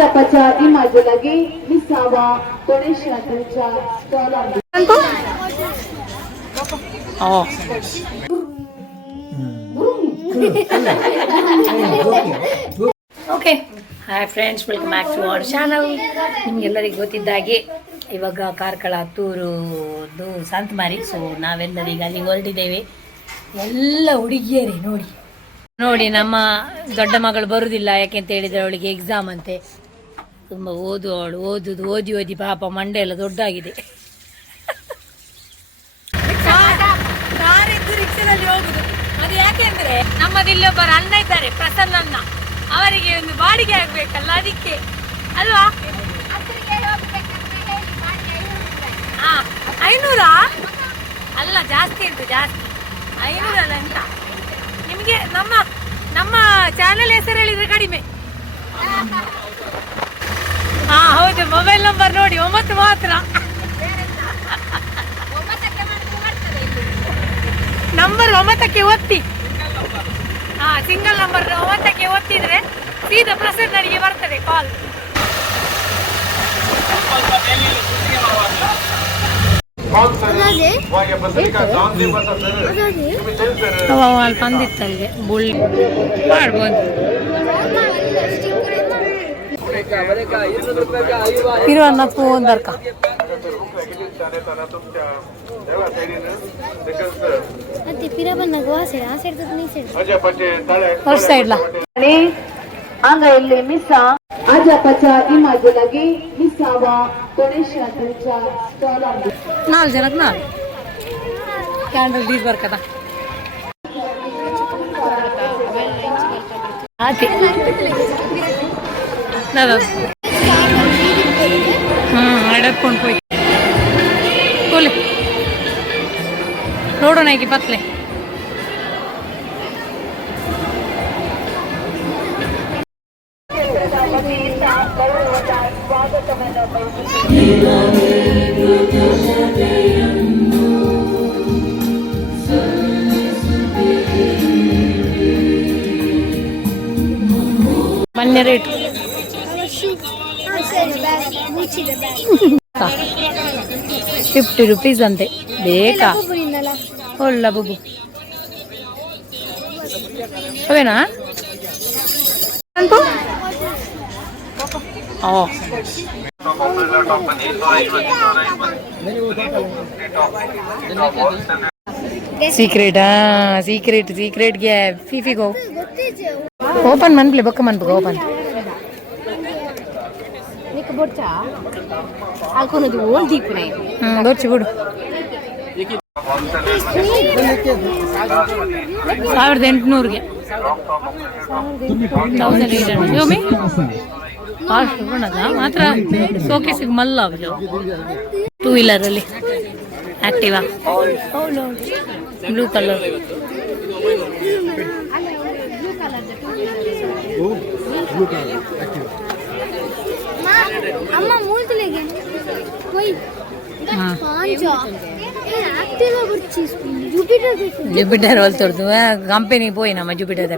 आजापाच्या माझ्या लागी मिसावा कोणेशाच्या स्टॉल okay hi friends, welcome back to our channel. ನಿಮಗೆಲ್ಲರಿಗೂ ಗೊತ್ತಿದ್ದಾಗೆ ಇವಾಗ ಕಾರ್ಕಳ ಹತ್ತೂರುದು ಸಂತಮಾರಿ. ಸೊ ನಾವೆಲ್ಲರೀಗ ಅಲ್ಲಿ ಹೊರಟಿದ್ದೇವೆ. ಎಲ್ಲ ಹುಡುಗಿಯರೇ ನೋಡಿ ನೋಡಿ. ನಮ್ಮ ದೊಡ್ಡ ಮಗಳು ಬರುವುದಿಲ್ಲ, ಯಾಕೆಂತ ಹೇಳಿದರೆ ಅವಳಿಗೆ ಎಕ್ಸಾಮ್ ಅಂತೆ. ತುಂಬ ಓದುವವಳು, ಓದಿ ಓದಿ ಪಾಪ ಮಂಡೆ ಎಲ್ಲ ದೊಡ್ಡಾಗಿದೆ. ರಿಕ್ಷಾದಲ್ಲಿ ಹೋಗುದು. ಅದು ಯಾಕೆಂದ್ರೆ ನಮ್ಮದಿಲ್ಲೊಬ್ಬರು ಅಣ್ಣ ಇದ್ದಾರೆ, ಪ್ರಸನ್ನ ಅಣ್ಣ. ಅವರಿಗೆ ಒಂದು ಬಾಡಿಗೆ ಆಗ್ಬೇಕಲ್ಲ, ಅದಕ್ಕೆ ಅಲ್ವಾ? 500 ಅಲ್ಲ, ಜಾಸ್ತಿ ಉಂಟು, ಜಾಸ್ತಿ. 500 ಅಲ್ಲ ಅಂತ. ನಿಮಗೆ ನಮ್ಮ ಚಾನೆಲ್ ಹೆಸರು ಹೇಳಿದ್ರೆ ಕಡಿಮೆ. ಹೌದು, ಮೊಬೈಲ್ ನಂಬರ್ ನೋಡಿ 9 ಮಾತ್ರ. ನಂಬರ್ 9ಕ್ಕೆ ಒತ್ತಿ. ಸಿಂಗಲ್ ನಂಬರ್ 9ಕ್ಕೆ ಒತ್ತಿದ್ರೆ ಸೀದಾ ಪ್ರಸನ್ನರಿಗೆ ಬರ್ತದೆ ಕಾಲ್. ಅಲ್ಲಿ ಬಂದಿತ್ತಲ್ಲಿಗೆ ಬುಳ್ಳಿ ಮಾಡ್ಬೋದು. ಇರುವನ್ನ ಒಂದರ್ಕ आंगा ಇಲ್ಲಿ ಮಿಸ್ आजापाच्या माझ्या लागी मिसावा कोणेशाच्या स्टॉल 4 ಜನಕ್ಕೆ 4 ಕ್ಯಾಂಡಲ್ ಡೀಸ್ ಬರ್ಕದ. ಅಡಕೊಂಡು పోయి ಕೋಲೆ ನೋಡೋಣ ಈಗ ಪತ್ಲೆ. ಮನ್ಯ ರೇಟ್ 50 ರೂಪೀಸ್ ಅಂತೆ. ಬೇಕಾ? ಒಳ್ಳ ಬುಬು ಅವೇನಾ? ಸೀಕ್ರೆಟ್ ಸೀಕ್ರೆಟ್ಗೆ ಫಿಫಿಗೋ ಓಪನ್ ಮನ್ಪ್ಲೆ ಬೊಕ್ಕ ಮನ್ಪಗ ಓಪನ್ ದೊಡ್ಚಿ ಬಿಡು. 1800ಗೆ 1800 ಮಾತ್ರ. ಸೋಕೇಸಿಗೆ ಮಲ್ಲ ಟೂ ವೀಲರಲ್ಲಿ ಆಕ್ಟಿವಾ ಬ್ಲೂ ಕಲರ್. జూపిటర్ వెళ్తాడు కంపెనీ పోయినామా జూపిటర్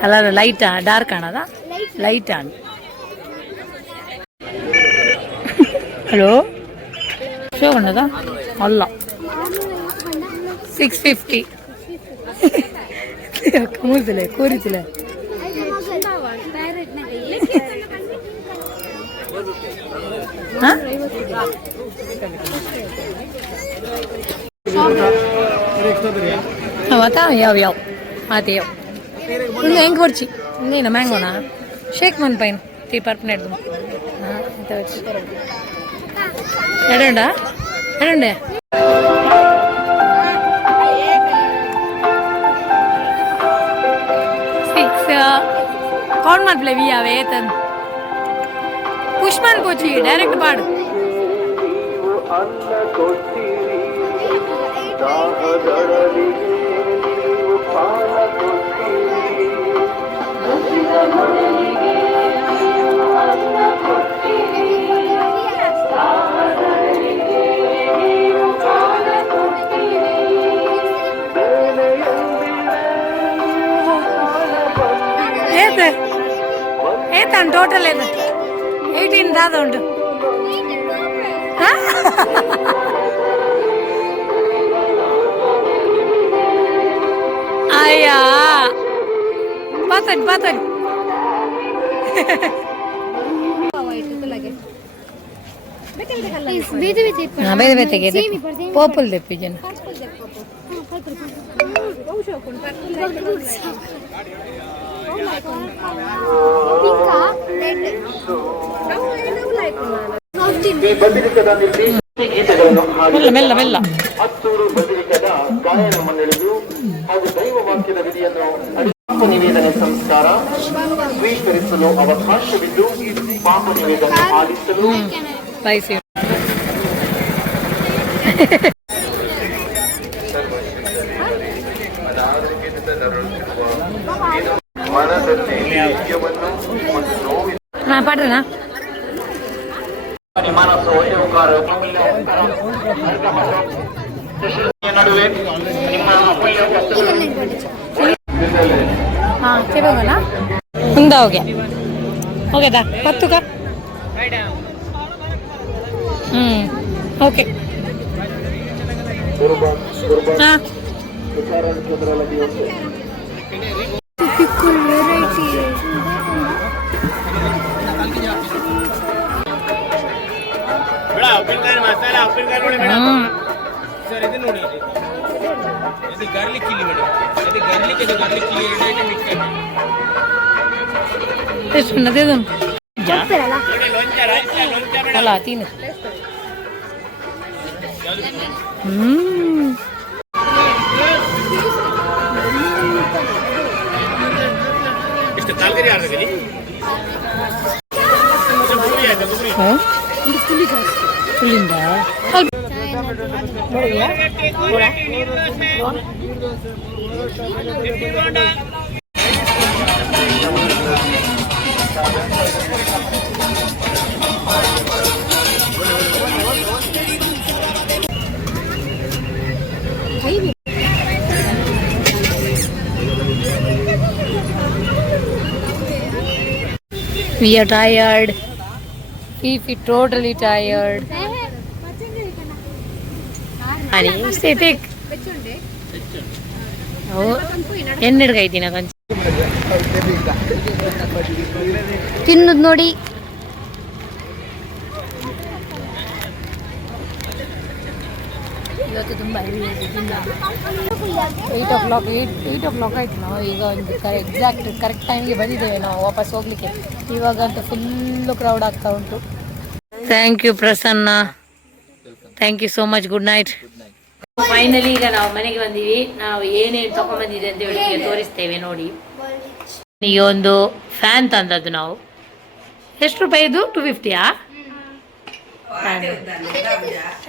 కలర్ లైట్ డార్క్ అనదా? లైట్ అని. హలో షో ఉన్నదా? అల్ల 650 ಮೂರ್ತಿಲೆ ಕೋರಿತಿಲೆ. ಯಾವ ಅದೇ ಯಾವ ಇನ್ನು ಹೆಂಗೆ ಕೊಡ್ಚಿ ನೀನು ಮ್ಯಾಂಗೋನಾ ಶೇಕ್ ಮನ್ ಪೈನ್ టీ పర్పనెట్ ఎడండా ఎడండి 6 कौन मत ले भी आवे तन पुष्पन पूछी डायरेक्ट पाड़ ಉಂಟು ಟೋಟಲ್ ಏನು 18 ದಾದ ಉಂಟು ಅಯ್ಯಾ ಪಾತನ್ ಬೇರೆ ತೆಗೆದು ಪೋಪಲ್ ತೆಪ್ಪಿ ಜನ ಮೆಲ್ಲ ಮೆಲ್ಲ ಹತ್ತೂರು ಬದಿರಿಕದ ಗಾಯನ ಮಂಡಳಿಯು ಹಾಗೂ ದೈವ ವಾಕ್ಯದ ವಿಧಿಯನ್ನು ನಿವೇದನೆ ಸಂಸ್ಕಾರ ಸ್ವೀಕರಿಸಲು ಅವಕಾಶವಿದ್ದು ಪಾಪ ನಿವೇದನೆ ಆಲಿಸಲು ಮನದಲ್ಲಿ ನಿತ್ಯವನ್ನು ಮತ್ತು ನೋವಿ ಪಾಡ್ರನಾ ಮನಸ್ಸು ನಡುವೆ ನಿಮ್ಮ ಅಮೂಲ್ಯ ಹೋಗೋಣ ಮುಂದೆ ಹೋಗ್ಯದಾ ಪತ್ತುಕ ಓಕೆ ಹಾಂ ಸರ್ ಇದು ನೋಡಿ ಇದು ಗಾರ್ಲಿಕ್ ಚಿಲ್ಲಿ ಮೇಡಮ್ ಇದು ಗಾರ್ಲಿಕ್ ಚಿಲ್ಲಿ ಎರಡು ಮಿಕ್ಸ್ ಎಷ್ಟು ಅದೇ ಅಲ್ಲ ತಿನ್ನು ಎಷ್ಟು ತಾಲ್ಗರಿ ಆರ್ಗಲಿ ಫುಲ್ಲಿಂದ We are tired. Fifi totally tired. Ani, stay thick. Oh, ಎನ್ನೆಡ್ಗೈತಿ ನಾ ಕಂಚ ತಿನ್ನೋದು ನೋಡಿ. ಇವತ್ತು ತುಂಬ 8 o'clock ಆಯ್ತು. ನಾವು ಈಗ ಒಂದು ಕರೆಕ್ಟ್ ಟೈಮ್ಗೆ ಬಂದಿದ್ದೇವೆ ನಾವು ವಾಪಸ್ ಹೋಗ್ಲಿಕ್ಕೆ. ಇವಾಗಂತೂ ಫುಲ್ಲು ಕ್ರೌಡ್ ಆಗ್ತಾ ಉಂಟು. Thank you Prasanna, thank you so much. Good night. Finally ಈಗ ನಾವು ಮನೆಗೆ ಬಂದೀವಿ. ನಾವು ಏನೇನು ತಗೊಂಡ್ಬಂದಿದೆ ಅಂತ ಹೇಳಿ ತೋರಿಸ್ತೇವೆ ನೋಡಿ. ಈಗ ಒಂದು ಫ್ಯಾನ್ ತಂದದ್ದು ನಾವು. ಎಷ್ಟು ರೂಪಾಯಿ ಇದು? 250ಯಾ?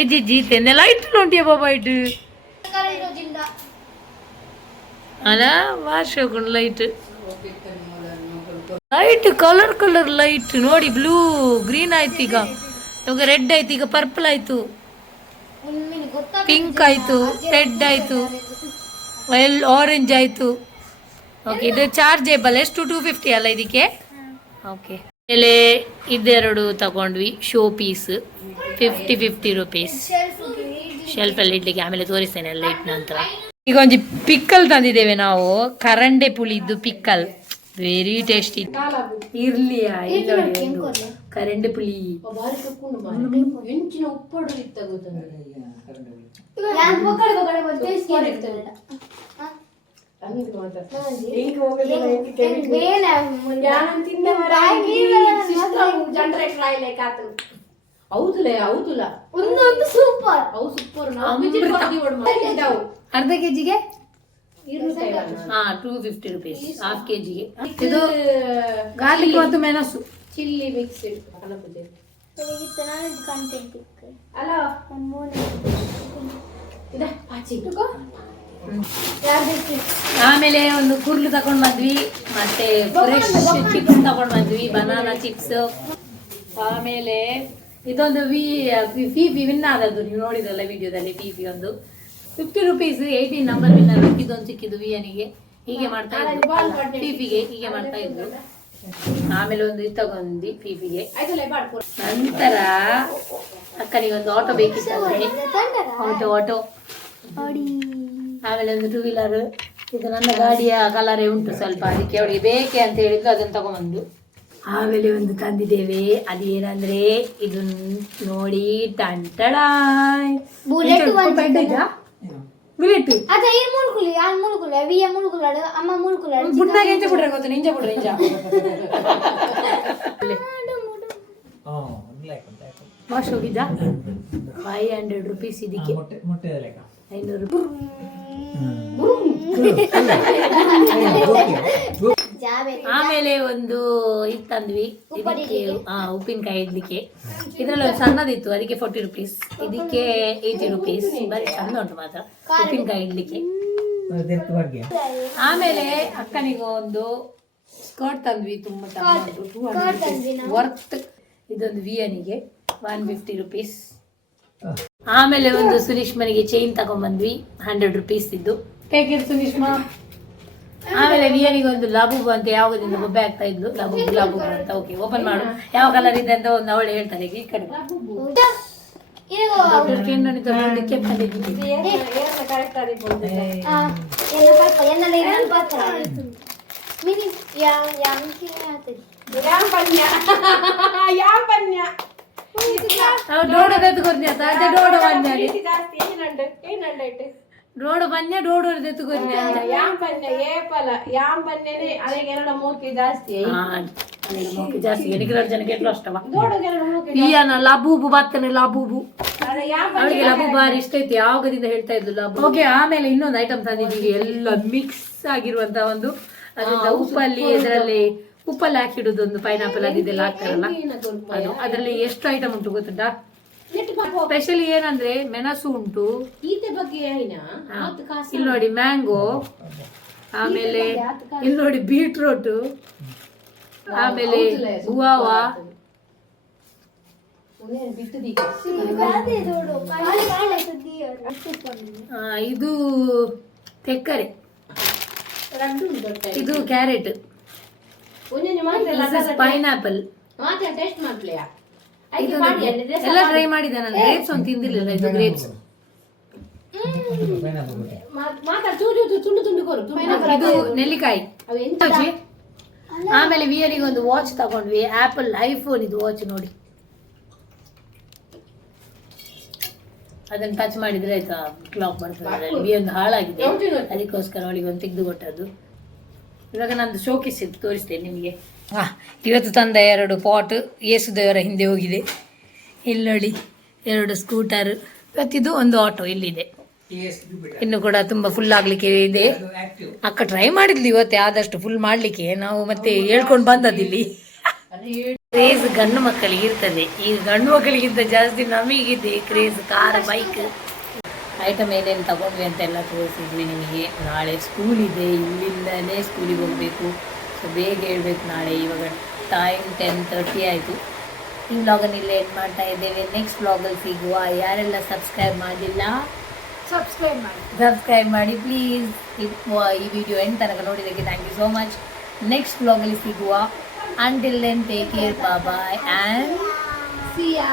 ಐಜಿ ತೆಂದೆಲ್ಲ ಇಟ್ಟು ನೋಟಿಯ ಬಾಬಾ ಇಟ್ಟು ಅಲ್ಲ ವಾರ್ಷಿಕೊಂಡು ಲೈಟ್ ಕಲರ್ ಲೈಟ್ ನೋಡಿ. ಬ್ಲೂ ಗ್ರೀನ್ ಆಯ್ತು, ಈಗ ಇವಾಗ ರೆಡ್ ಆಯ್ತು, ಈಗ ಪರ್ಪಲ್ ಆಯ್ತು, ಪಿಂಕ್ ಆಯ್ತು, ರೆಡ್ ಆಯ್ತು, ಆರೆಂಜ್ ಆಯ್ತು. ಓಕೆ, ಇದು ಚಾರ್ಜೇಬಲ್. ಎಷ್ಟು? 250 ಅಲ್ಲ ಇದಕ್ಕೆ? ಓಕೆ. ಆಮೇಲೆ ಇದೆರಡು ತಗೊಂಡ್ವಿ, ಶೋ ಪೀಸ್ 50 ರೂಪೀಸ್, ಶೆಲ್ಫಲ್ಲಿ ಇಡ್ಲಿಕ್ಕೆ. ಆಮೇಲೆ ತೋರಿಸ್ತೇನೆ ಲೈಟ್ ನಂತರ. ಈಗ ಒಂದು ಪಿಕ್ಕಲ್ ತಂದಿದ್ದೇವೆ ನಾವು, ಕರಂಡೆ ಪುಳಿದ್ದು ಪಿಕ್ಕಲ್, ವೆರಿ ಟೇಸ್ಟಿ. ಇರ್ಲಿಯಾ ಕರಂಡೆ ಪುಳಿ ಅರ್ಧ ಕೆಜಿಗೆ 250 ರೂಪೀಸ್, ಹಾಫ್ ಕೆಜಿಗೆ. ಇದು ಗಾರ್ಲಿಕ್ ಮತ್ತು ಮೆಣಸು ಚಿಲ್ಲಿ ಮಿಕ್ಸ್. ಆಮೇಲೆ ಒಂದು ಕುರ್ಲು ತಗೊಂಡ್ ಬಂದ್ವಿ, ಮತ್ತೆ ಫ್ರೆಶ್ ಚಿಪ್ಸ್ ತಗೊಂಡ್ ಬಂದ್ವಿ, ಬನಾನಾ ಚಿಪ್ಸ್. ಆಮೇಲೆ ಇದೊಂದು ಫಿಫಿ ವಿನ್ ಆದದ್ದು, ನೀವು ನೋಡಿದ್ರಲ್ಲ ವಿಡಿಯೋದಲ್ಲಿ. ಫಿಫಿ ಒಂದು 50 ರೂಪೀಸ್, 18 ನಂಬರ್ ವಿನ್ನರ್. ಇದೊಂದು ಸಿಕ್ಕಿದ್ದು ವಿಯನಿಗೆ. ಹೀಗೆ ಮಾಡ್ತಾ ಇದ್ರು, ಫಿಫಿಗೆ ಹೀಗೆ ಮಾಡ್ತಾ ಇದ್ರು. ಆಮೇಲೆ ಒಂದು ಇದು ತಗೊಂಡು ಫೀಫಿಗೆ. ನಂತರ ಅಕ್ಕನಿಗೆ ಒಂದು ಆಟೋ ಬೇಕಿತ್ತಂದ್ರೆ ಆಟೋ. ಆಮೇಲೆ ಒಂದು 2 ವೀಲರ್. ಇದು ನನ್ನ ಗಾಡಿಯ ಕಲರೇ ಉಂಟು ಸ್ವಲ್ಪ, ಅದಕ್ಕೆ ಅವಳಿಗೆ ಬೇಕೆ ಅಂತ ಹೇಳಿದ್ರು ಅದನ್ನು ತಗೊಂಡ್ಬಂದು. ಆಮೇಲೆ ಒಂದು ತಂದಿದ್ದೇವೆ, ಅದೇನಂದ್ರೆ ಇದು ನೋಡಿ ಟಂಟಳಾಯ್ bullet. ada air mulkuli via mulkulaడు amma mulkulaడు ಬುಟ್ಟಾಗೆ ಎಂಚ ಬಿಡ್ರೆ ಗೊತ್ತು ನಿಂಜ ಬಿಡ್ರೆ ಇಂಜ ವಾಶ್ ಹೋಗಿದ್ದ 500 ರೂಪೀಸ್ ಇದಕ್ಕೆ 500 ರೂಪಾಯಿ. ಆಮೇಲೆ ಒಂದು ಇದು ತಂದ್ವಿ ಇದಕ್ಕೆ, ಉಪ್ಪಿನಕಾಯಿ ಇಡ್ಲಿಕ್ಕೆ. ಇದ್ರಲ್ಲಿ ಒಂದು ಸಣ್ಣದಿತ್ತು, ಅದಕ್ಕೆ 40 ರೂಪೀಸ್, ಇದಕ್ಕೆ 80 ರೂಪೀಸ್. ಬರೀ ಚಂದ ಉಂಟು ಮಾತ್ರ ಉಪ್ಪಿನಕಾಯಿ ಇಡ್ಲಿಕ್ಕೆ. ಆಮೇಲೆ ಅಕ್ಕನಿಗೆ ಒಂದು ಸ್ಕರ್ಟ್ ತಂದ್ವಿ, ತುಂಬಾ ಚಂದ ವರ್ತ್. ಇದೊಂದು ವಿಯನಿಗೆ 150 ರೂಪೀಸ್. ಆಮೇಲೆ ಒಂದು ಸುನೀಶ್ಮನಿಗೆ ಚೈನ್ ತಗೊಂಡ್ಬಂದ್ವಿ 100 ರೂಪೀಸ್ ಇದ್ದು. ಹೇಗೆ ಸುನೀಶ್ಮಾ? ಆಮೇಲೆ ವಿಯನಿಗೆ ಒಂದು ಲಬೂಬು ಅಂತ ಯಾವಾಗದಿಂದ ಬೊಬ್ಬೆ ಆಗ್ತಾ ಇದ್ಲು, ಲಬೂಬು ಅಂತ. ಓಕೆ, ಓಪನ್ ಮಾಡು, ಯಾವ ಕಲರ್ ಇದೆ ಅಂತ ಒಂದು ಅವಳು ಹೇಳ್ತಾರೆ. ಈ ಕಡೆ ಡೋಡು ಬನ್ನೆ ಡೋಡು ಜಾಸ್ತಿ ಜನಕ್ಕೆ ಎಟ್ಲು ಅಷ್ಟವ. ಲಬೂಬು ಬತ್ತನೆ ಲಬೂಬು, ಅವಳಿಗೆ ಲಬು ಬಾರಿ ಇಷ್ಟ ಐತಿ, ಯಾವಾಗದಿಂದ ಹೇಳ್ತಾ ಇದ್ಲು ಲಬು. ಓಕೆ, ಆಮೇಲೆ ಇನ್ನೊಂದು ಐಟಮ್ ತಂದಿದ್ದೀವಿ, ಎಲ್ಲ ಮಿಕ್ಸ್ ಆಗಿರುವಂತ ಒಂದು. ಅದರಿಂದ ಇದರಲ್ಲಿ ಉಪ್ಪಲ್ಲಿ ಹಾಕಿಡುದು, ಒಂದು ಪೈನಾಪಲ್ ಅದಿದೆಲ್ಲ ಹಾಕ್ತಾರಲ್ಲ ಅದು. ಅದರಲ್ಲಿ ಎಷ್ಟು ಐಟಮ್ ಉಂಟು ಗೊತ್ತುಂಟಾ? ಸ್ಪೆಷಲಿ ಏನಂದ್ರೆ ಮೆಣಸು ಉಂಟು, ಇಲ್ಲಿ ನೋಡಿ ಮ್ಯಾಂಗೋ, ಆಮೇಲೆ ಇಲ್ಲಿ ನೋಡಿ ಬೀಟ್ರೋಟ್, ಆಮೇಲೆ ಗುವಾವಾ, ಇದು ತೆಕ್ಕರೆ, ಇದು ಕ್ಯಾರೆಟ್, ಪೈನಾಪಲ್. ಎಲ್ಲ ಟ್ರೈ ಮಾಡಿದೆ ನಾನು. ಗ್ರೇಪ್ಸ್ ಒಂದು ತಿಂದಿರ್ಲಿಲ್ಲ, ಇದು ಗ್ರೇಪ್ಸ್. ಇದು ನೆಲ್ಲಿಕಾಯಿ. ಆಮೇಲೆ ವಿಯರಿಗೆ ಒಂದು ವಾಚ್ ತಗೊಂಡ್ವಿ, ಆಪಲ್ ಐಫೋನ್ ಇದು ವಾಚ್ ನೋಡಿ. ಅದನ್ನ ಟಚ್ ಮಾಡಿದ್ರೆ ಆಯ್ತಾ ಕ್ಲಾಕ್ ಬರ್ತದೆ. ವಿಯೊಂದು ಹಾಳಾಗಿದೆ, ಅದಕ್ಕೋಸ್ಕರ ಅವಳಿಗೆ ಒಂದು ತೆಗೆದು ಕೊಟ್ಟದ್ದು. ಇವಾಗ ನಂದು ಶೋಕೇಸ್ ಇತ್ತು, ತೋರಿಸ್ತೇನೆ ನಿಮಗೆ. ಇವತ್ತು ತಂದ 2 ಪಾಟ್ ಯೇಸುದೇವರ ಹಿಂದೆ ಹೋಗಿದೆ. ಇಲ್ಲಿ ನೋಡಿ 2 ಸ್ಕೂಟರ್. ಇವತ್ತಿದು ಒಂದು ಆಟೋ ಇಲ್ಲಿದೆ, ಇನ್ನು ಕೂಡ ತುಂಬಾ ಫುಲ್ ಆಗ್ಲಿಕ್ಕೆ ಇದೆ. ಅಕ್ಕ ಟ್ರೈ ಮಾಡಿದ್ಲಿ ಇವತ್ತೇ ಆದಷ್ಟು ಫುಲ್ ಮಾಡ್ಲಿಕ್ಕೆ, ನಾವು ಮತ್ತೆ ಹೇಳ್ಕೊಂಡು ಬಂದದಿಲ್ಲಿ. ಕ್ರೇಜ್ ಗಂಡು ಮಕ್ಕಳಿಗೆ ಇರ್ತದೆ, ಈ ಗಂಡು ಮಕ್ಕಳಿಗಿಂತ ಜಾಸ್ತಿ ನಮಗಿದೆ ಕ್ರೇಜ್ ಕಾರ್ ಬೈಕ್. ಐಟಮ್ ಏನೇನು ತಗೊಂಡ್ವಿ ಅಂತೆಲ್ಲ ತೋರಿಸಿದ್ವಿ ನಿಮಗೆ. ನಾಳೆ ಸ್ಕೂಲ್ ಇದೆ, ಇಲ್ಲಿಂದಲೇ ಸ್ಕೂಲಿಗೆ ಹೋಗಬೇಕು, ಸೊ ಬೇಗ ಹೇಳ್ಬೇಕು ನಾಳೆ. ಇವಾಗ ಟೈಮ್ 10:30 ಆಯಿತು. ಈ ವ್ಲಾಗನ್ನು ಇಲ್ಲೇ ಎಂಡ್ ಮಾಡ್ತಾ ಇದ್ದೇವೆ. ನೆಕ್ಸ್ಟ್ ವ್ಲಾಗಲ್ಲಿ ಸಿಗುವ. ಯಾರೆಲ್ಲ ಸಬ್ಸ್ಕ್ರೈಬ್ ಮಾಡಿಲ್ಲ ಸಬ್ಸ್ಕ್ರೈಬ್ ಮಾಡಿ ಪ್ಲೀಸ್. ಈ ವಿಡಿಯೋ ಎಂಡ್ ತನಕ ನೋಡಿದ್ದಕ್ಕೆ thank you so much. Next ವ್ಲಾಗಲ್ಲಿ ಸಿಗುವ. Until then take care, bye and see ya.